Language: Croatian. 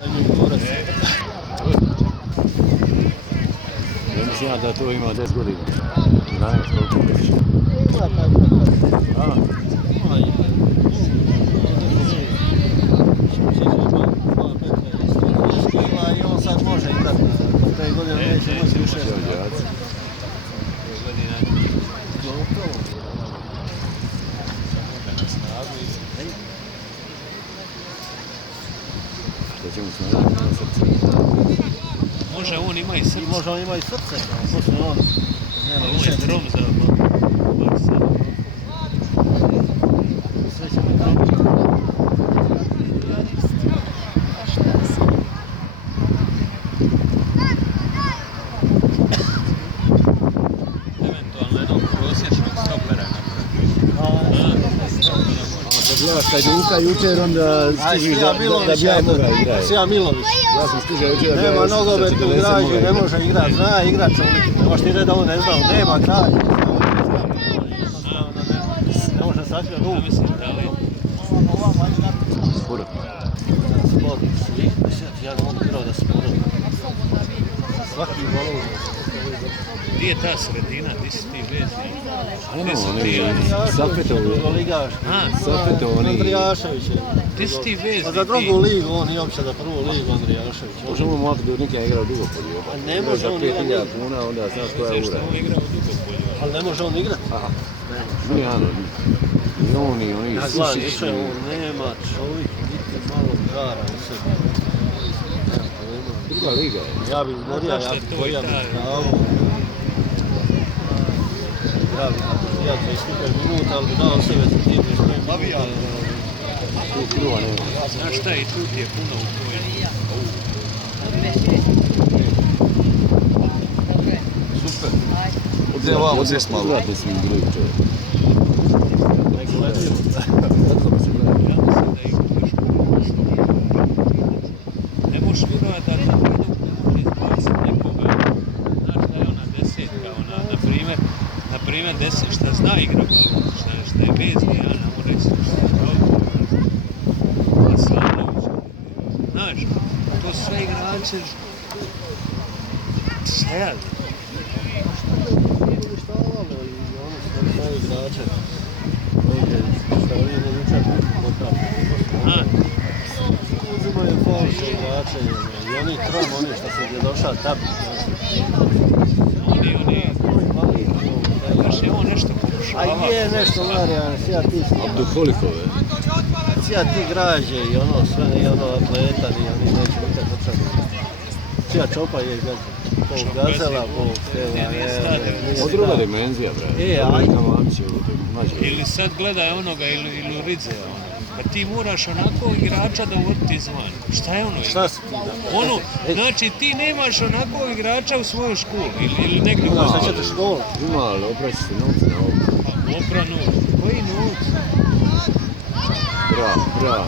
Ja mislim da to ima 10 godina. Znaš koliko već. I on sad može igrati na 5 godina, neće moći više. Što ćemo se nadati na srce? Može on ima i srce. Može on ima i srce, može on. Nema On više. je trom za Barca. Sve će biti trom. Eventualno jednog prosječnog stopera napraviti. Ako gledaš Hajduka jučer, onda stiži da bi ja mogao igrati. Sija Milović. Ja sam stižao jučer da bi Nema nogometnu građu, ne može igrat, zna igrat čovjek. Ne možeš ti reći da on ne zna, nema građu. Ne može sakljati ruku. Ja mislim da li... Sporo. Sport, svih 10, ja ne mogu igrao da sporo. Svaki golov. Gdje je ta sredina, di si ti vezni? Ono, Safetov. Ligaš. Safetov, oni... Andrijašević je. Di si ti vezni? Pa za drugu ligu, on nije uopće za prvu ligu Andrijašević. Možemo momak da nikad igrao Dugopolje. A ne može on igrati. igrati. Za 5.000 kuna, onda znaš koja je Zašto ura. on igra u Dugopolju? Ali ne može on igrati. Aha. Nije Ano. I oni Ja gledam, suši više on nema čovjek, niti malo gara u sebi. Druga liga je. Ja bi izborio, ja bi pojao kavu. Ja bi ja 25 minuta, ali bi dao sebe za tim još koji Tu kruva nema. Znaš šta, i tu ti je puno u tvojim. Super. Odze vam, odze s malo. Uzvratni smo im bili čovjek. neko letio. Tako bi se gledali. Ja mislim da ih budeš puno. Ne možeš vjerovati da na Hajduku ne može izbaciti nekoga. Znaš da je ona desetka, ona, na primjer deset, šta zna igra balon, šta je vezni, ja ne može se Aslanović. Znaš, to su sve igrače, šta ja znam. Uništavalo i oni su sve igrače. Ovdje, šta je ovdje jučer potrao. Uzimaju falše igrače i oni trom, oni što se gdje došao tabi. Oni, baš je on nešto A pokušava. je nešto, Marijan, sija ti Abduholikove. sija ti građe i ono sve, ni ono atleta, ni oni neće nikad dočati. Sija čopa je pol gazela, pol tela, Od druga dimenzija, bre. Ajde. Ili sad gledaj onoga ili Ridzeja onoga. Pa ti moraš onako igrača dovoditi izvan. Šta je ono? Šta si ti da? Ono, znači ti nemaš onako igrača u svojoj školi ili negdje. Ima šta ćete školu? Ima, ali opraći se novce na ovo. Opra noć. Koji noć? Bra.